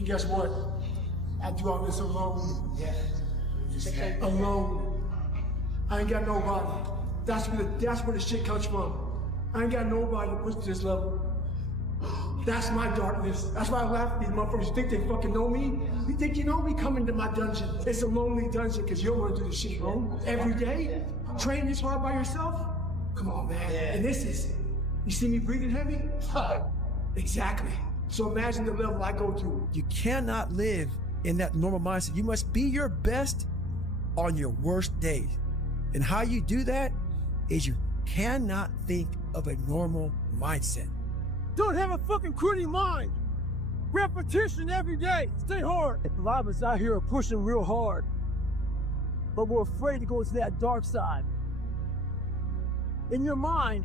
And guess what? I do all this alone. Yeah. Alone. I ain't got nobody. That's where the shit comes from. I ain't got nobody to push to this level. That's my darkness. That's why I laugh at these motherfuckers. You think they fucking know me? You think you know me? Come into my dungeon. It's a lonely dungeon because you don't want to do this shit alone every day. Train this hard by yourself? Come on, man. Yeah. And this is, you see me breathing heavy? Exactly. So imagine the level I go through. You cannot live in that normal mindset. You must be your best on your worst days. And how you do that is you cannot think of a normal mindset. Don't have a fucking quitting mind. Repetition every day. Stay hard. A lot of us out here are pushing real hard, but we're afraid to go to that dark side. In your mind,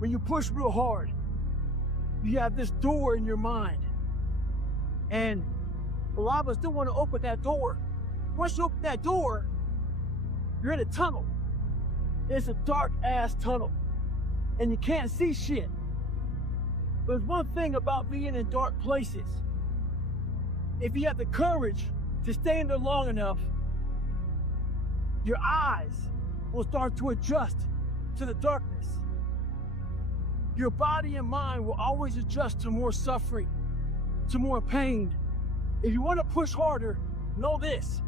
when you push real hard, you have this door in your mind. And a lot of us don't want to open that door. Once you open that door, you're in a tunnel. It's a dark ass tunnel. And you can't see shit. But there's one thing about being in dark places. If you have the courage to stay in there long enough, your eyes will start to adjust to the darkness. Your body and mind will always adjust to more suffering, to more pain. If you want to push harder, know this.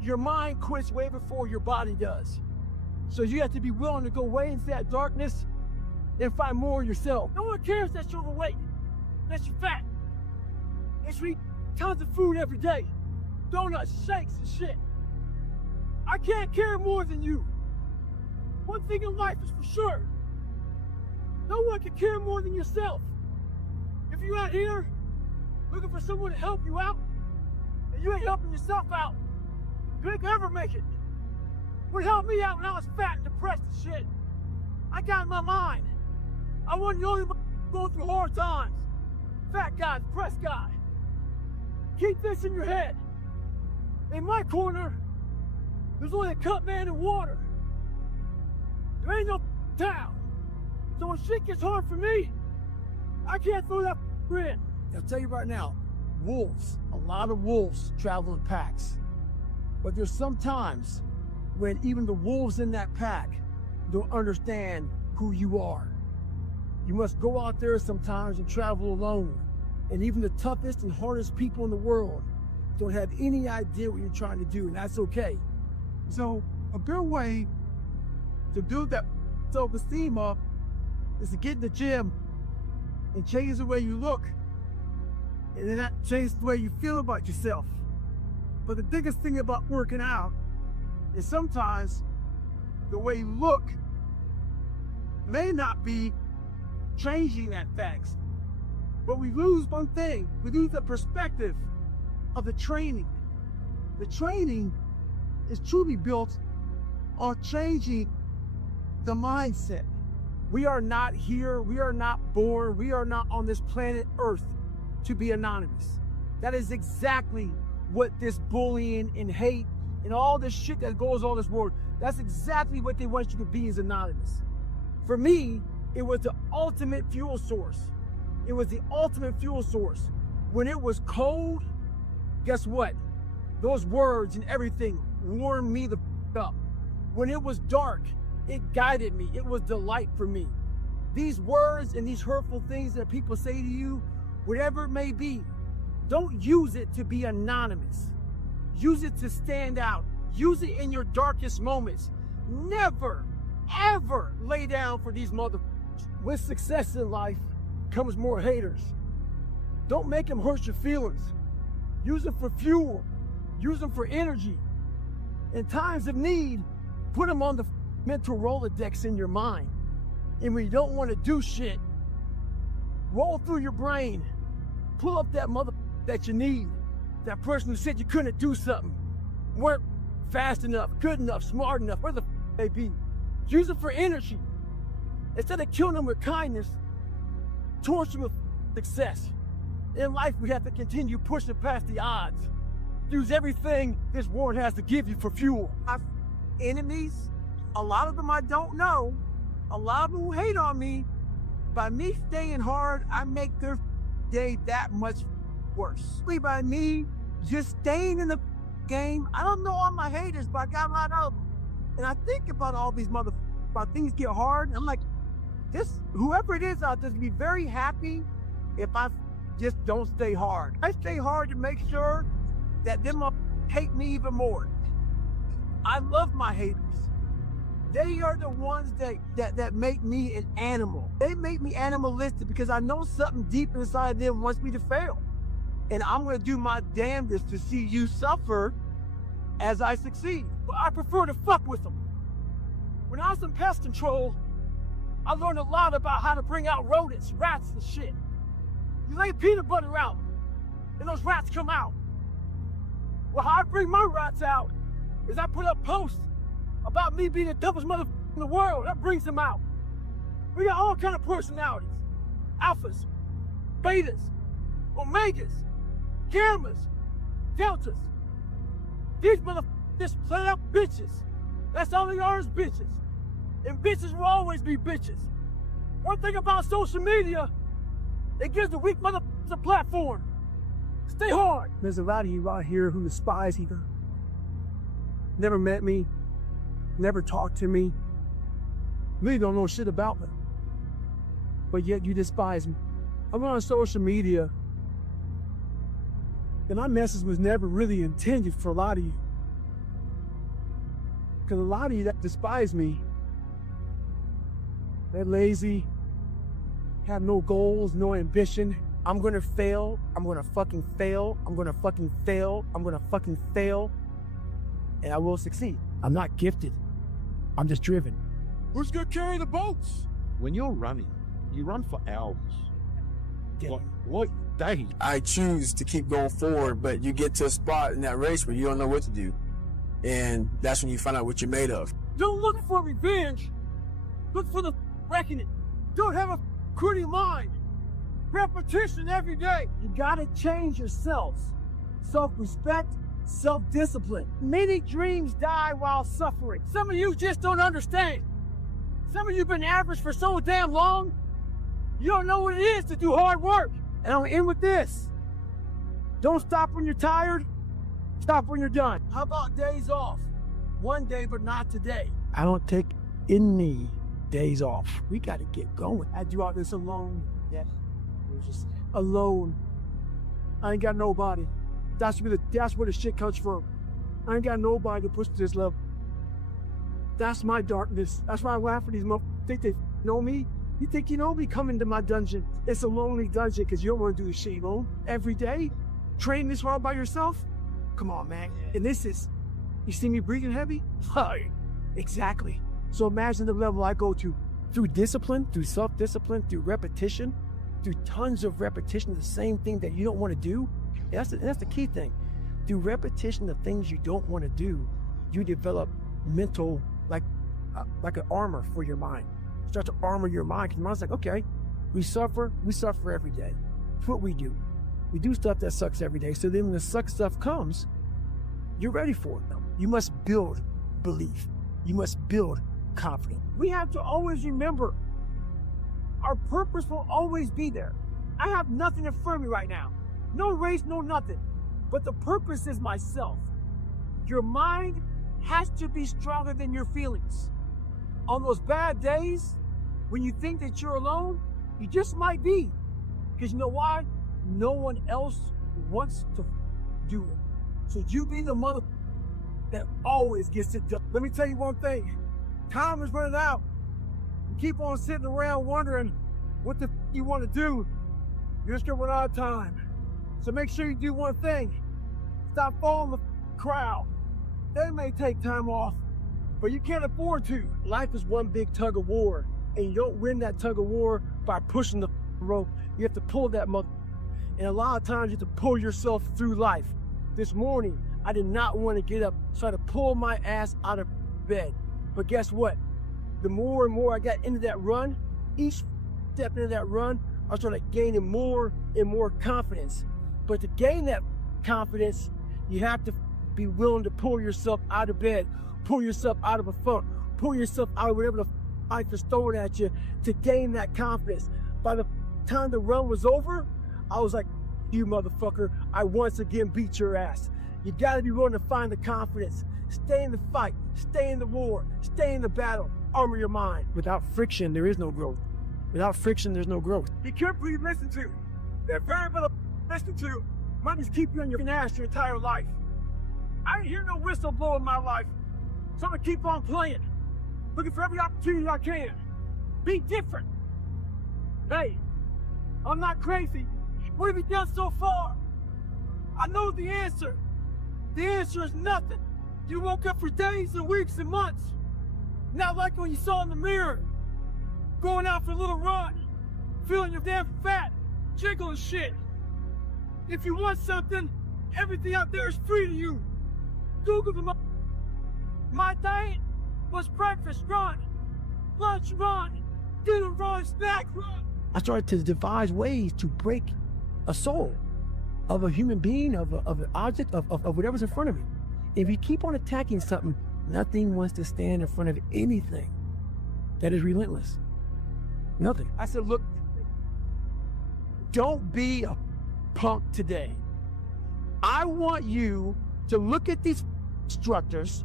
Your mind quits way before your body does. So you have to be willing to go way into that darkness and find more of yourself. No one cares that you're overweight, that you're fat. That you eat tons of food every day, donuts, shakes, and shit. I can't care more than you. One thing in life is for sure. No one can care more than yourself. If you're out here looking for someone to help you out, and you ain't helping yourself out, you ain't gonna ever make it. What helped me out when I was fat and depressed and shit? I got in my mind. I wasn't the only one going through hard times. Fat guy, depressed guy. Keep this in your head. In my corner, there's only a cup man and water. There ain't no town. So when shit gets hard for me, I can't throw that in. I'll tell you right now, wolves, a lot of wolves travel in packs. But there's some times when even the wolves in that pack don't understand who you are. You must go out there sometimes and travel alone. And even the toughest and hardest people in the world don't have any idea what you're trying to do, and that's okay. So a good way to build that self-esteem up is to get in the gym and change the way you look. And then that changes the way you feel about yourself. But the biggest thing about working out is sometimes the way you look may not be changing that facts. But we lose one thing. We lose the perspective of the training. The training is truly built on changing the mindset. We are not here, we are not born, we are not on this planet Earth to be anonymous. That is exactly what this bullying and hate and all this shit that goes on in this world, that's exactly what they want you to be, is anonymous. For me, it was the ultimate fuel source. It was the ultimate fuel source. When it was cold, guess what? Those words and everything warmed me the up. When it was dark, it guided me. It was delight for me. These words and these hurtful things that people say to you, whatever it may be, don't use it to be anonymous. Use it to stand out. Use it in your darkest moments. Never, ever lay down for these motherfuckers. With success in life comes more haters. Don't make them hurt your feelings. Use them for fuel. Use them for energy. In times of need, put them on the mental Rolodex in your mind. And when you don't want to do shit, roll through your brain. Pull up that mother that you need. That person who said you couldn't do something. Weren't fast enough, good enough, smart enough, where the they be. Use it for energy. Instead of killing them with kindness, torch them with success. In life, we have to continue pushing past the odds. Use everything this world has to give you for fuel. My enemies, a lot of them I don't know, a lot of them who hate on me. By me staying hard, I make their day that much worse. By me just staying in the game. I don't know all my haters, but I got a lot of them. And I think about all these about things get hard. I'm like, whoever it is out there be very happy if I just don't stay hard. I stay hard to make sure that them hate me even more. I love my haters. They are the ones that make me an animal. They make me animalistic because I know something deep inside of them wants me to fail. And I'm gonna do my damnedest to see you suffer as I succeed. But I prefer to fuck with them. When I was in pest control, I learned a lot about how to bring out rodents, rats and shit. You lay peanut butter out, and those rats come out. Well, how I bring my rats out is I put up posts about me being the dumbest motherfucker in the world. That brings them out. We got all kind of personalities. Alphas, betas, omegas, gammas, deltas. These motherfuckers just flat out bitches. That's all they are is bitches. And bitches will always be bitches. One thing about social media, it gives the weak motherfuckers a platform. Stay hard. There's a lot of you out here who despise me. Never met me, never talked to me, really don't know shit about me. But yet you despise me. I'm on social media, and my message was never really intended for a lot of you. Because a lot of you that despise me, they're lazy, have no goals, no ambition. I'm gonna fail, I'm gonna fucking fail, I'm gonna fucking fail, I'm gonna fucking fail, and I will succeed. I'm not gifted, I'm just driven. Who's gonna carry the boats? When you're running, you run for hours. Yeah. What day? I choose to keep going forward, but you get to a spot in that race where you don't know what to do. And that's when you find out what you're made of. Don't look for revenge. Look for the reckoning. Don't have a quitting mind. Repetition every day. You gotta change yourselves. Self-respect, self-discipline. Many dreams die while suffering. Some of you just don't understand. Some of you been average for so damn long, you don't know what it is to do hard work. And I'll end with this. Don't stop when you're tired. Stop when you're done. How about days off? One day, but not today. I don't take any days off. We gotta get going. I do all this alone. Yeah. It was just alone. I ain't got nobody. That's where the shit comes from. I ain't got nobody to push to this level. That's my darkness. That's why I laugh at these motherfuckers. Think they know me? You think you know me? Come into my dungeon. It's a lonely dungeon because you don't want to do the shit alone every day. Training this hard by yourself? Come on, man. And this is, you see me breathing heavy? Hi. Exactly. So imagine the level I go to through discipline, through self-discipline, through repetition, through tons of repetition of the same thing that you don't want to do. And that's the key thing. Through repetition of things you don't want to do, you develop mental, like an armor for your mind. Start to armor your mind, because your mind's like, okay, we suffer every day. That's what we do. We do stuff that sucks every day. So then when the suck stuff comes, you're ready for it. You must build belief. You must build confidence. We have to always remember our purpose will always be there. I have nothing in front of me right now. No race, no nothing. But the purpose is myself. Your mind has to be stronger than your feelings. On those bad days, when you think that you're alone, you just might be. Because you know why? No one else wants to do it. So you be the mother that always gets it done. Let me tell you one thing. Time is running out. You keep on sitting around wondering what the you want to do. You're just gonna run out of time. So make sure you do one thing. Stop following the crowd. They may take time off, but you can't afford to. Life is one big tug of war, and you don't win that tug of war by pushing the rope. You have to pull that mother. And a lot of times you have to pull yourself through life. This morning, I did not want to get up, so I had to pull my ass out of bed. But guess what? The more and more I got into that run, each step into that run, I started gaining more and more confidence. But to gain that confidence, you have to be willing to pull yourself out of bed, pull yourself out of a funk, pull yourself out of whatever the life is throwing at you to gain that confidence. By the time the run was over, I was like, you motherfucker, I once again beat your ass. You gotta be willing to find the confidence. Stay in the fight, stay in the war, stay in the battle, armor your mind. Without friction, there is no growth. Without friction, there's no growth. Be careful who you listen to. That variable to listen to might just keep you on your ass your entire life. I ain't hear no whistle blow in my life, so I'm gonna keep on playing. Looking for every opportunity I can. Be different. Hey, I'm not crazy. What have you done so far? I know the answer. The answer is nothing. You woke up for days and weeks and months. Not like when you saw in the mirror. Going out for a little run. Feeling your damn fat. Jiggling shit. If you want something, everything out there is free to you. Google them. My diet was breakfast run, lunch run, dinner run, snack run. I started to devise ways to break a soul of a human being, of an object, of whatever's in front of me. If you keep on attacking something, nothing wants to stand in front of anything that is relentless. Nothing. I said, look, don't be a punk today. I want you to look at these instructors,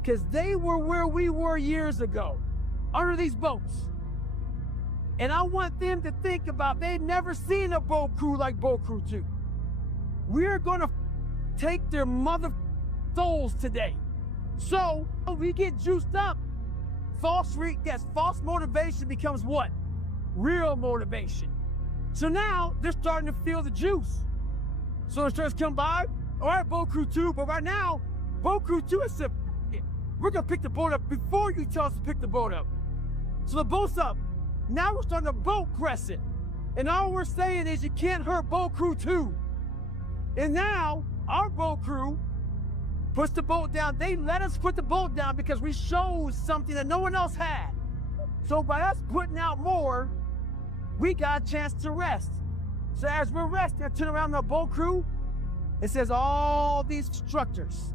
because they were where we were years ago, under these boats. And I want them to think about, they'd never seen a boat crew like Boat Crew 2. We're gonna take their mother souls today. So we get juiced up. False motivation becomes what? Real motivation. So now they're starting to feel the juice. So the instructors come by, all right, Boat Crew 2, but right now, Boat Crew 2 has said, we're gonna pick the boat up before you tell us to pick the boat up. So the boat's up. Now we're starting to boat crescent. And all we're saying is you can't hurt Boat Crew 2. And now our boat crew puts the boat down. They let us put the boat down because we showed something that no one else had. So by us putting out more, we got a chance to rest. So as we're resting, I turn around to the boat crew. It says all these instructors,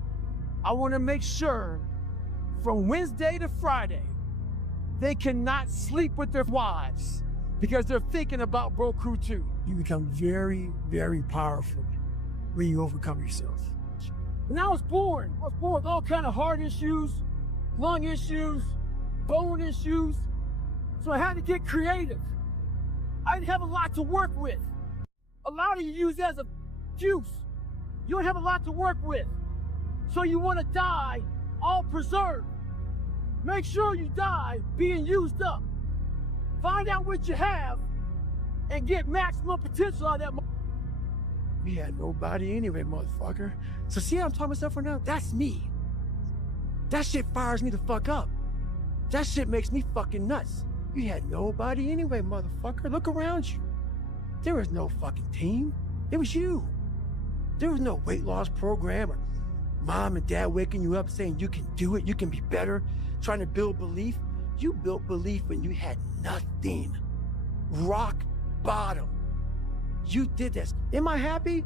I want to make sure from Wednesday to Friday, they cannot sleep with their wives because they're thinking about Boat Crew 2. You become very, very powerful when you overcome yourself. And I was born with all kind of heart issues, lung issues, bone issues. So I had to get creative. I didn't have a lot to work with. A lot of you use it as a juice. You don't have a lot to work with. So you want to die all preserved. Make sure you die being used up. Find out what you have and get maximum potential out of that. We had nobody anyway, motherfucker. So see how I'm talking myself right now? That's me. That shit fires me the fuck up. That shit makes me fucking nuts. You had nobody anyway, motherfucker. Look around you. There was no fucking team. It was you. There was no weight loss program or mom and dad waking you up saying you can do it, you can be better, trying to build belief. You built belief when you had nothing. Rock bottom. You did this. Am I happy?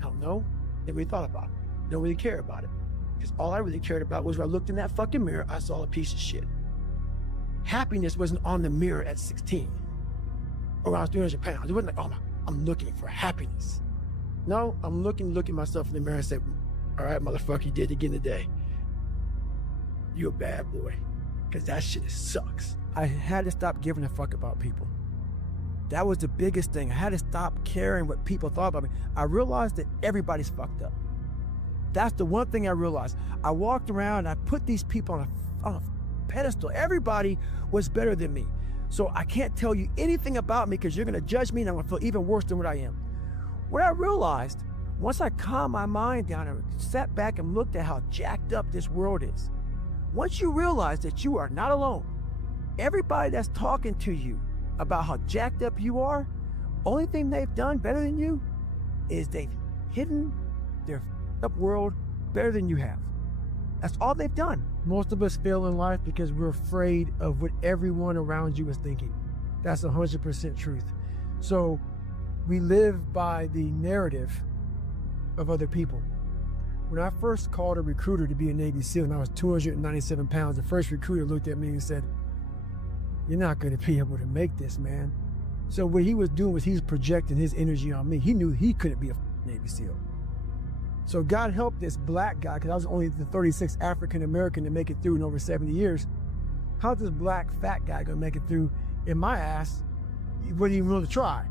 Hell no. Never really thought about it. Don't really care about it. Because all I really cared about was when I looked in that fucking mirror, I saw a piece of shit. Happiness wasn't on the mirror at 16. Or I was 300 pounds. It wasn't like, oh, I'm looking for happiness. No, I'm looking myself in the mirror and say, all right, motherfucker, you did it again today. You a bad boy. Because that shit sucks. I had to stop giving a fuck about people. That was the biggest thing. I had to stop caring what people thought about me. I realized that everybody's fucked up. That's the one thing I realized. I walked around and I put these people on a pedestal. Everybody was better than me. So I can't tell you anything about me because you're gonna judge me and I'm gonna feel even worse than what I am. What I realized, once I calmed my mind down and sat back and looked at how jacked up this world is, once you realize that you are not alone, everybody that's talking to you about how jacked up you are, only thing they've done better than you is they've hidden their up world better than you have. That's all they've done. Most of us fail in life because we're afraid of what everyone around you is thinking. That's 100% truth. So we live by the narrative of other people. When I first called a recruiter to be a Navy SEAL and I was 297 pounds, the first recruiter looked at me and said, "You're not going to be able to make this, man." So what he was doing was he was projecting his energy on me. He knew he couldn't be a Navy SEAL. So God helped this black guy, because I was only the 36th African American to make it through in over 70 years. How's this black fat guy gonna make it through in my ass? He wouldn't even want to try.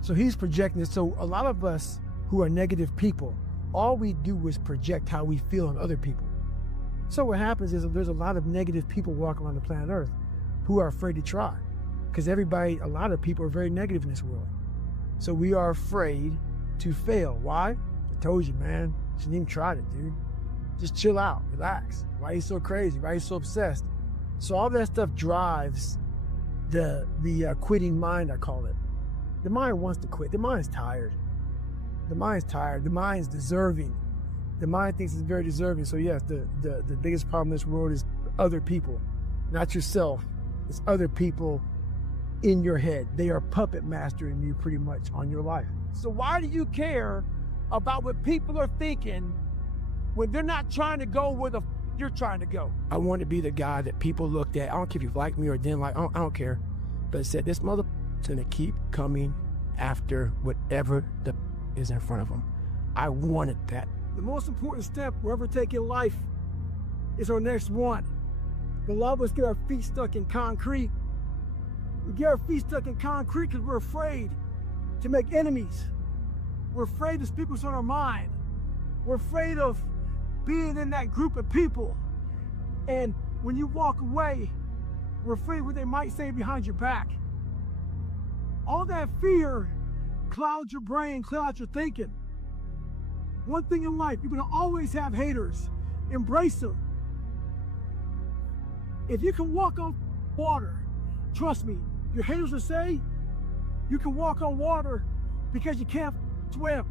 So he's projecting it. So a lot of us who are negative people, all we do is project how we feel on other people. So what happens is there's a lot of negative people walking around the planet Earth who are afraid to try. Because everybody, a lot of people are very negative in this world. So we are afraid to fail. Why? I told you, man. Shouldn't even try it, dude. Just chill out, relax. Why are you so crazy? Why are you so obsessed? So all that stuff drives the quitting mind, I call it. The mind wants to quit. The mind's tired. The mind's tired. The mind's deserving. The mind thinks it's very deserving. So yes, the biggest problem in this world is other people, not yourself. It's other people in your head. They are puppet mastering you pretty much on your life. So why do you care about what people are thinking when they're not trying to go where the you're trying to go? I want to be the guy that people looked at. I don't care if you like me or didn't like. I don't care. But said this mother gonna keep coming after whatever the is in front of them. I wanted that. The most important step we'll ever take in life is our next one. A lot of us get our feet stuck in concrete. We get our feet stuck in concrete because we're afraid to make enemies. We're afraid to speak what's on our mind. We're afraid of being in that group of people. And when you walk away, we're afraid what they might say behind your back. All that fear clouds your brain, clouds your thinking. One thing in life, you're gonna always have haters. Embrace them. If you can walk on water, trust me, your haters will say you can walk on water because you can't swim.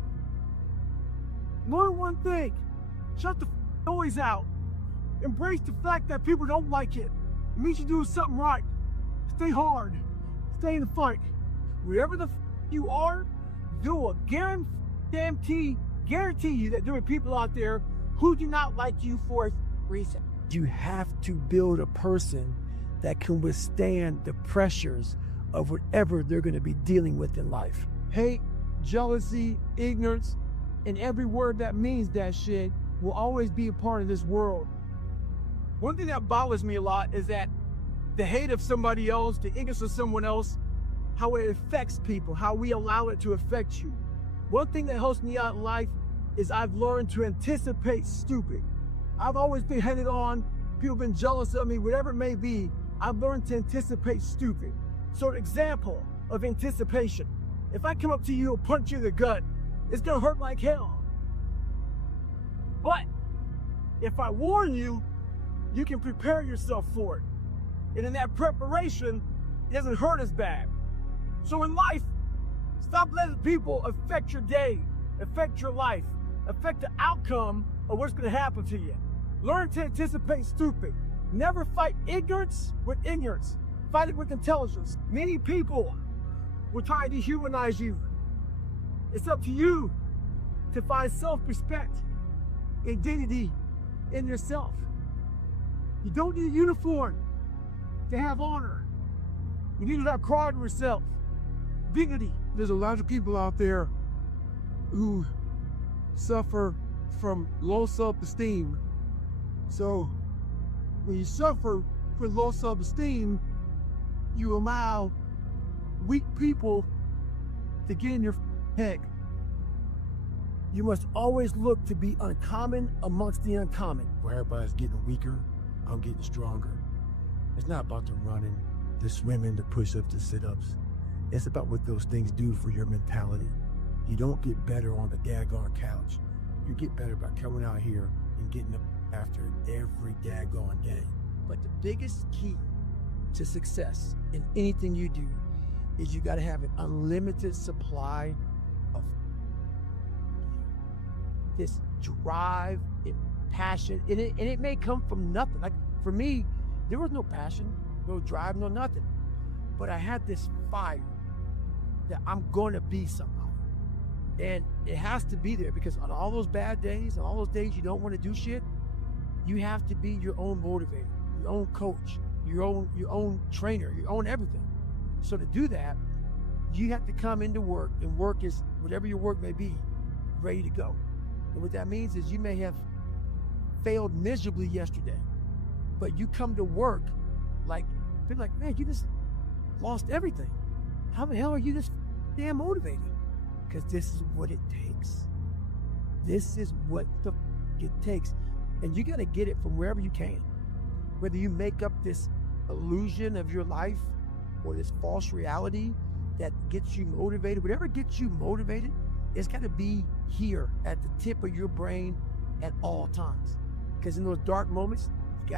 Learn one thing, shut the noise out. Embrace the fact that people don't like it. It means you're doing something right. Stay hard, stay in the fight. Wherever the you are, there will guarantee you that there are people out there who do not like you for a reason. You have to build a person that can withstand the pressures of whatever they're going to be dealing with in life. Hate, jealousy, ignorance, and every word that means that shit will always be a part of this world. One thing that bothers me a lot is that the hate of somebody else, the ignorance of someone else, how it affects people, how we allow it to affect you. One thing that helps me out in life is I've learned to anticipate stupid. I've always been headed on, people have been jealous of me, whatever it may be. I've learned to anticipate stupid. So an example of anticipation, if I come up to you and punch you in the gut, it's gonna hurt like hell. But if I warn you, you can prepare yourself for it. And in that preparation, it doesn't hurt as bad. So in life, stop letting people affect your day, affect your life, affect the outcome of what's gonna happen to you. Learn to anticipate stupid. Never fight ignorance with ignorance. Fight it with intelligence. Many people will try to dehumanize you. It's up to you to find self-respect, identity in yourself. You don't need a uniform to have honor. You need to have pride in yourself, dignity. There's a lot of people out there who suffer from low self-esteem. So when you suffer from low self-esteem, you allow weak people to get in your head. You must always look to be uncommon amongst the uncommon. Where everybody's getting weaker, I'm getting stronger. It's not about the running, the swimming, the push-ups, the sit-ups. It's about what those things do for your mentality. You don't get better on the daggone couch. You get better by coming out here and getting up after every daggone day. But the biggest key to success in anything you do is you got to have an unlimited supply of this drive and passion. And it may come from nothing. Like for me, there was no passion, no drive, no nothing. But I had this fire that I'm going to be somebody. And it has to be there because on all those bad days, on all those days you don't want to do shit, you have to be your own motivator, your own coach, your own trainer, your own everything. So to do that, you have to come into work, and work is whatever your work may be, ready to go. And what that means is you may have failed miserably yesterday, but you come to work like, they're like, man, you just lost everything. How the hell are you this damn motivated? Because this is what it takes. This is what it takes. And you got to get it from wherever you can. Whether you make up this illusion of your life or this false reality that gets you motivated, whatever gets you motivated, it's got to be here at the tip of your brain at all times. Because in those dark moments, you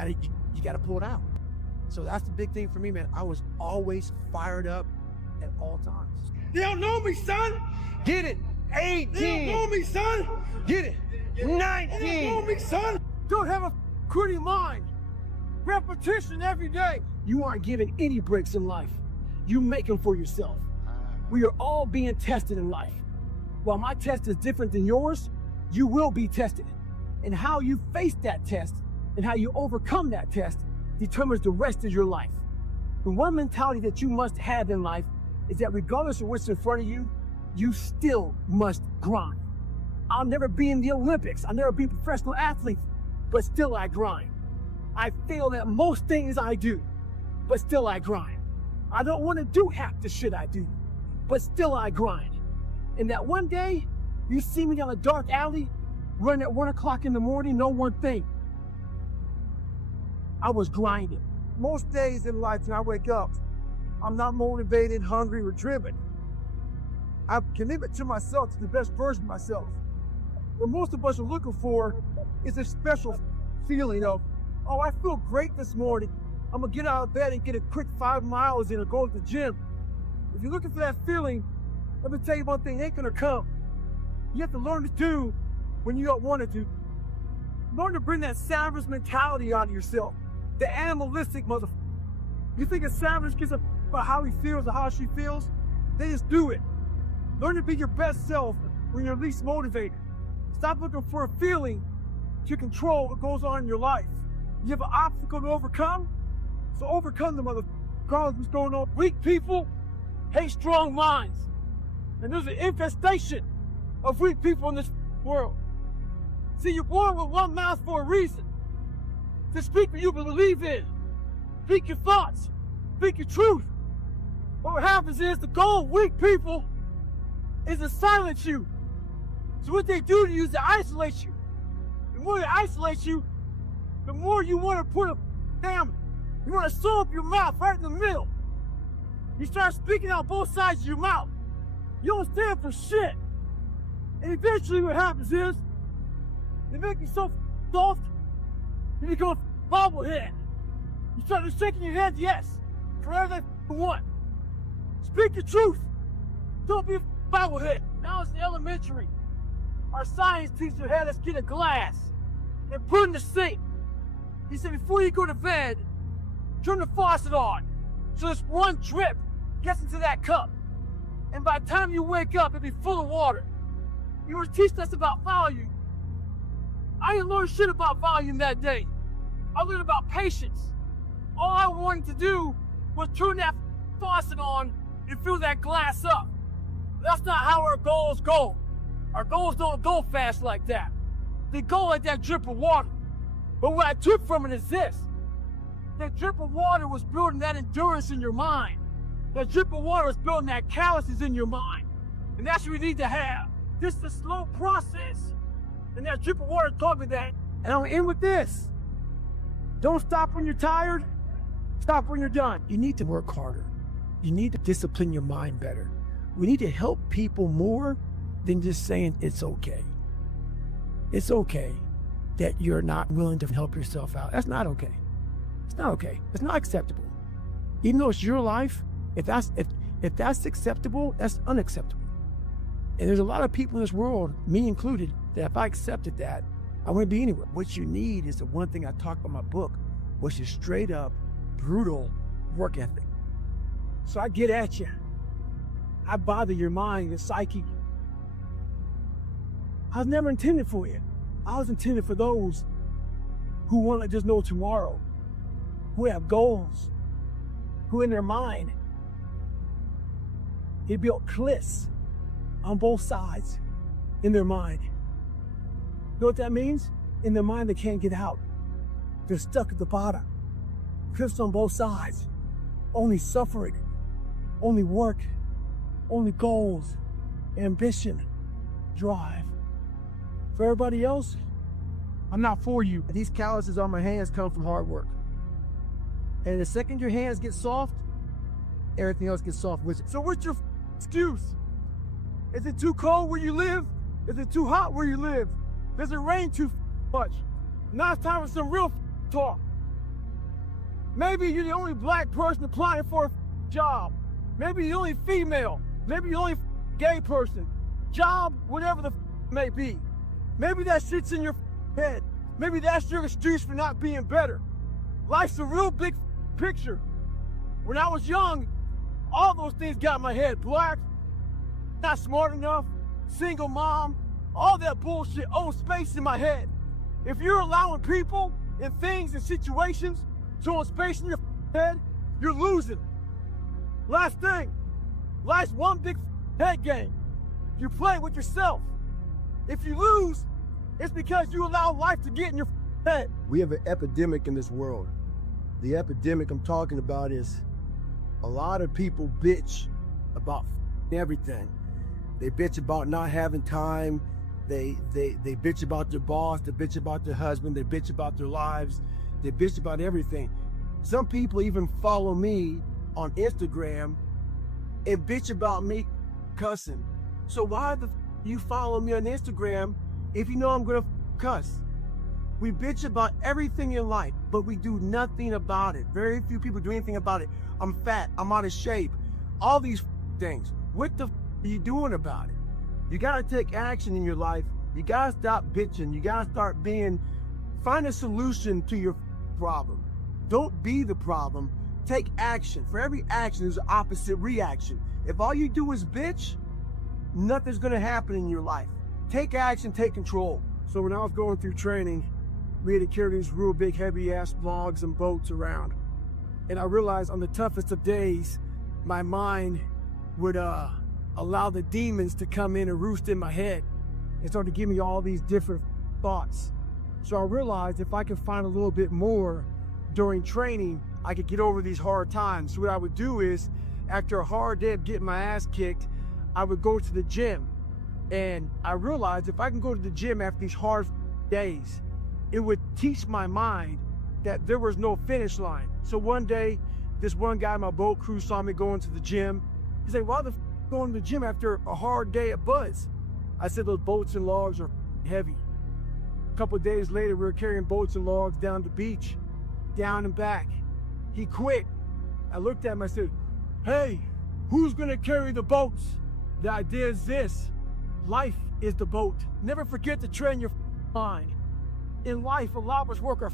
got to pull it out. So that's the big thing for me, man. I was always fired up at all times. They don't know me, son. Get it. 18. They don't know me, son. Get it. 19. They don't know me, son. Don't have a quitting mind. Repetition every day. You aren't given any breaks in life. You make them for yourself. We are all being tested in life. While my test is different than yours, you will be tested. And how you face that test and how you overcome that test determines the rest of your life. And one mentality that you must have in life is that regardless of what's in front of you, you still must grind. I'll never be in the Olympics. I'll never be a professional athlete, but still I grind. I fail at most things I do, but still I grind. I don't want to do half the shit I do, but still I grind. And that one day, you see me down a dark alley, running at 1 o'clock in the morning, know one thing. I was grinding. Most days in life when I wake up, I'm not motivated, hungry, or driven. I commit to myself to the best version of myself. What most of us are looking for is a special feeling of, oh, I feel great this morning. I'm gonna get out of bed and get a quick 5 miles in or go to the gym. If you're looking for that feeling, let me tell you one thing, it ain't gonna come. You have to learn to do when you don't want to do. Learn to bring that savage mentality out of yourself. The animalistic motherfucker. You think a savage gives a about how he feels or how she feels? They just do it. Learn to be your best self when you're least motivated. Stop looking for a feeling to control what goes on in your life. You have an obstacle to overcome, so overcome the motherfucker. What's going on? Weak people hate strong minds. And there's an infestation of weak people in this world. See, you're born with one mouth for a reason. To speak what you believe in. Speak your thoughts. Speak your truth. What happens is the goal of weak people is to silence you. So what they do to you is to isolate you. The more they isolate you, the more you want to put a you want to sew up your mouth right in the middle. You start speaking out both sides of your mouth. You don't stand for shit. And eventually what happens is, they make you so soft, you become a bobblehead. You start shaking your head, yes, forever they want. Speak the truth. Don't be a bobblehead. Now it's elementary. Our science teacher had us get a glass and put it in the sink. He said, before you go to bed, turn the faucet on. So this one drip gets into that cup. And by the time you wake up, it'll be full of water. You were teaching us about volume. I didn't learn shit about volume that day. I learned about patience. All I wanted to do was turn that faucet on and fill that glass up. That's not how our goals go. Our goals don't go fast like that. They go like that drip of water. But what I took from it is this. That drip of water was building that endurance in your mind. That drip of water was building that calluses in your mind. And that's what we need to have. This is a slow process. And that drip of water taught me that. And I'm gonna end with this. Don't stop when you're tired. Stop when you're done. You need to work harder. You need to discipline your mind better. We need to help people more than just saying it's okay. It's okay that you're not willing to help yourself out. That's not okay. It's not okay. It's not acceptable. Even though it's your life, if that's acceptable, that's unacceptable. And there's a lot of people in this world, me included, that if I accepted that, I wouldn't be anywhere. What you need is the one thing I talk about in my book, which is straight up, brutal work ethic. So I get at you. I bother your mind, your psyche. I was never intended for you. I was intended for those who want to just know tomorrow, who have goals, who in their mind He built cliffs on both sides in their mind. You know what that means? In their mind, they can't get out. They're stuck at the bottom. Cliffs on both sides. Only suffering, only work, only goals, ambition, drive. For everybody else, I'm not for you. These calluses on my hands come from hard work. And the second your hands get soft, everything else gets soft with it. So what's your excuse? Is it too cold where you live? Is it too hot where you live? Does it rain too much? Now it's time for some real talk. Maybe you're the only black person applying for a job. Maybe you're the only female. Maybe you're the only gay person. Job, whatever the may be. Maybe that shit's in your head. Maybe that's your excuse for not being better. Life's a real big picture. When I was young, all those things got in my head. Black, not smart enough, single mom, all that bullshit owns space in my head. If you're allowing people and things and situations to own space in your head, you're losing. Last thing, life's one big head game. You play with yourself. If you lose, it's because you allow life to get in your head. We have an epidemic in this world. The epidemic I'm talking about is a lot of people bitch about everything. They bitch about not having time. They bitch about their boss. They bitch about their husband. They bitch about their lives. They bitch about everything. Some people even follow me on Instagram and bitch about me cussing. So why the you follow me on Instagram if you know I'm gonna cuss? We bitch about everything in life, but we do nothing about it. Very few people do anything about it. I'm fat, I'm out of shape, all these things. What the are you doing about it? You gotta take action in your life. You gotta stop bitching. You gotta start find a solution to your problem. Don't be the problem. Take action. For every action, there's an opposite reaction. If all you do is bitch, nothing's gonna happen in your life. Take action, take control. So when I was going through training, we had to carry these real big heavy ass logs and boats around. And I realized on the toughest of days, my mind would allow the demons to come in and roost in my head and start to give me all these different thoughts. So I realized if I could find a little bit more during training, I could get over these hard times. So what I would do is, after a hard day of getting my ass kicked, I would go to the gym. And I realized if I can go to the gym after these hard days, it would teach my mind that there was no finish line. So one day, this one guy in my boat crew saw me going to the gym. He's like, why the f going to the gym after a hard day at Buzz? I said, those boats and logs are heavy. A couple of days later, we were carrying boats and logs down the beach, down and back. He quit. I looked at him, I said, hey, who's gonna carry the boats? The idea is this: life is the boat. Never forget to train your mind. In life, a lot of us work our